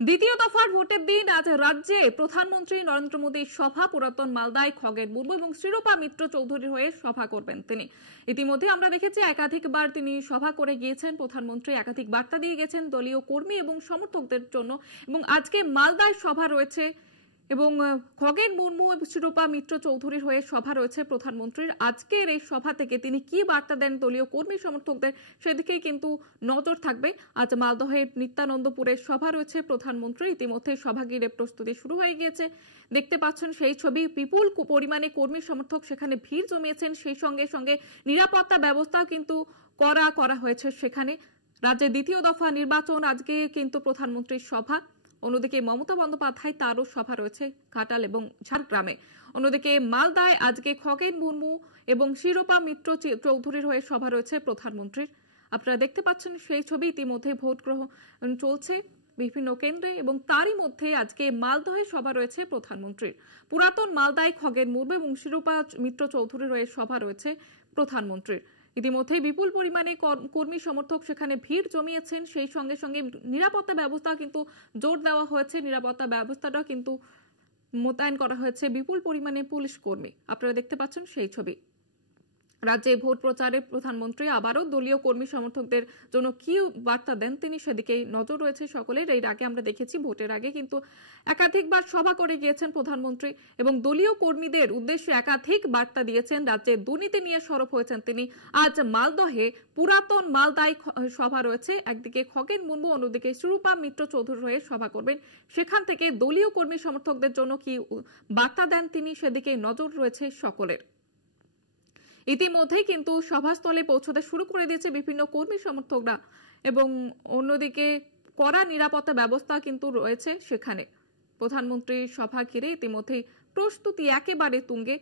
দ্বিতীয় দফার ভোটের দিন আজ রাজ্যে প্রধানমন্ত্রী নরেন্দ্র মোদীর সভা। পুরাতন মালদায় খগেন মুর্মু এবং শিরোপা মিত্র চৌধুরীর হয়ে সভা করবেন তিনি। ইতিমধ্যে আমরা দেখেছি একাধিকবার তিনি সভা করে গিয়েছেন। প্রধানমন্ত্রী একাধিক বার্তা দিয়ে গেছেন দলীয় কর্মী এবং সমর্থকদের জন্য, এবং আজকে মালদায় সভা রয়েছে এবং খগেন মুর্মু এবং শিরোপা মিত্র চৌধুরীর হয়ে সভা রয়েছে প্রধানমন্ত্রীর। আজকের এই সভা থেকে তিনি কি বার্তা দেন দলীয় কর্মী সমর্থকদের, সেদিকেই কিন্তু নজর থাকবে। আজ মালদহের নিত্যানন্দপুরের সভা রয়েছে প্রধানমন্ত্রী। ইতিমধ্যে সভা ঘিরে প্রস্তুতি শুরু হয়ে গিয়েছে, দেখতে পাচ্ছেন সেই ছবি। বিপুল পরিমাণে কর্মী সমর্থক সেখানে ভিড় জমিয়েছেন। সেই সঙ্গে সঙ্গে নিরাপত্তা ব্যবস্থাও কিন্তু করা হয়েছে সেখানে। রাজ্যে দ্বিতীয় দফা নির্বাচন, আজকে কিন্তু প্রধানমন্ত্রীর সভা। অন্যদিকে মমতা বন্দ্যোপাধ্যায় তারও সভা রয়েছে ঘাটাল এবং ঝাড়গ্রামে। অন্যদিকে মালদায় আজকে খগেন মুর্মু এবং শিরোপা মিত্র চৌধুরীর হয়ে সভা রয়েছে প্রধানমন্ত্রীর। আপনারা দেখতে পাচ্ছেন সেই ছবি। ইতিমধ্যে ভোট গ্রহণ চলছে বিভিন্ন কেন্দ্রে এবং তারই মধ্যে আজকে মালদহে সভা রয়েছে প্রধানমন্ত্রীর। পুরাতন মালদায় খগেন মুর্মু এবং শিরোপা মিত্র চৌধুরীর হয়ে সভা রয়েছে প্রধানমন্ত্রীর। ইতিমধ্যে বিপুল পরিমাণে কর্মী সমর্থক সেখানে ভিড় জমিয়েছেন। সেই সঙ্গে সঙ্গে নিরাপত্তা ব্যবস্থা কিন্তু জোর দেওয়া হয়েছে। নিরাপত্তা ব্যবস্থাটা কিন্তু মোতায়েন করা হয়েছে বিপুল পরিমাণে পুলিশ কর্মী। আপনারা দেখতে পাচ্ছেন সেই ছবি। রাজ্যে ভোট প্রচারে প্রধানমন্ত্রী আবারও দলীয় কর্মী সমর্থকদের জন্য কি বার্তা দেন তিনি, সেদিকেই নজর রয়েছে সকলের। এর আগে আমরা দেখেছি ভোটের আগে কিন্তু একাধিকবার সভা করে গিয়েছেন প্রধানমন্ত্রী এবং দলীয় কর্মীদের উদ্দেশ্যে একাধিক বার্তা দিয়েছেন। রাজ্যে দুর্নীতি নিয়ে সরব হয়েছেন তিনি। আজ মালদহে পুরাতন মালদায় সভা রয়েছে। একদিকে খগেন মুর্মু, অন্যদিকে শিরোপা মিত্র চৌধুরী হয়ে সভা করবেন। সেখান থেকে দলীয় কর্মী সমর্থকদের জন্য কি বার্তা দেন তিনি, সেদিকে নজর রয়েছে সকলের। ইতিমধ্যেই কিন্তু সভাস্থলে পৌঁছতে শুরু করে দিয়েছে বিভিন্ন কর্মী সমর্থকরা এবং অন্যদিকে কড়া নিরাপত্তা ব্যবস্থা কিন্তু রয়েছে সেখানে। প্রধানমন্ত্রীর সভা ঘিরে ইতিমধ্যেই প্রস্তুতি একেবারে তুঙ্গে।